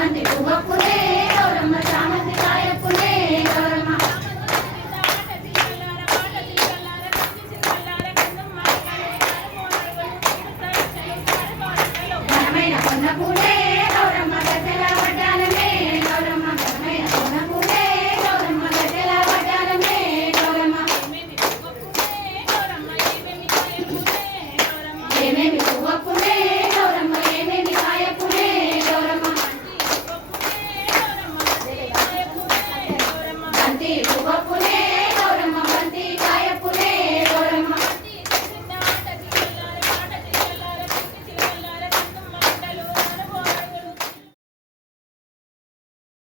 చామంతి పువ్వప్పునే గౌరమ్మ చామంతి కాయప్పునే గౌరమ్మ. ఘనమైన కొన్నప్పునే గౌరమ్మ గద్దెల వడ్డానమే గౌరమ్మ ఘనమైన కొన్నప్పునే ఏమేమి పువ్వప్పునే Uma polícia.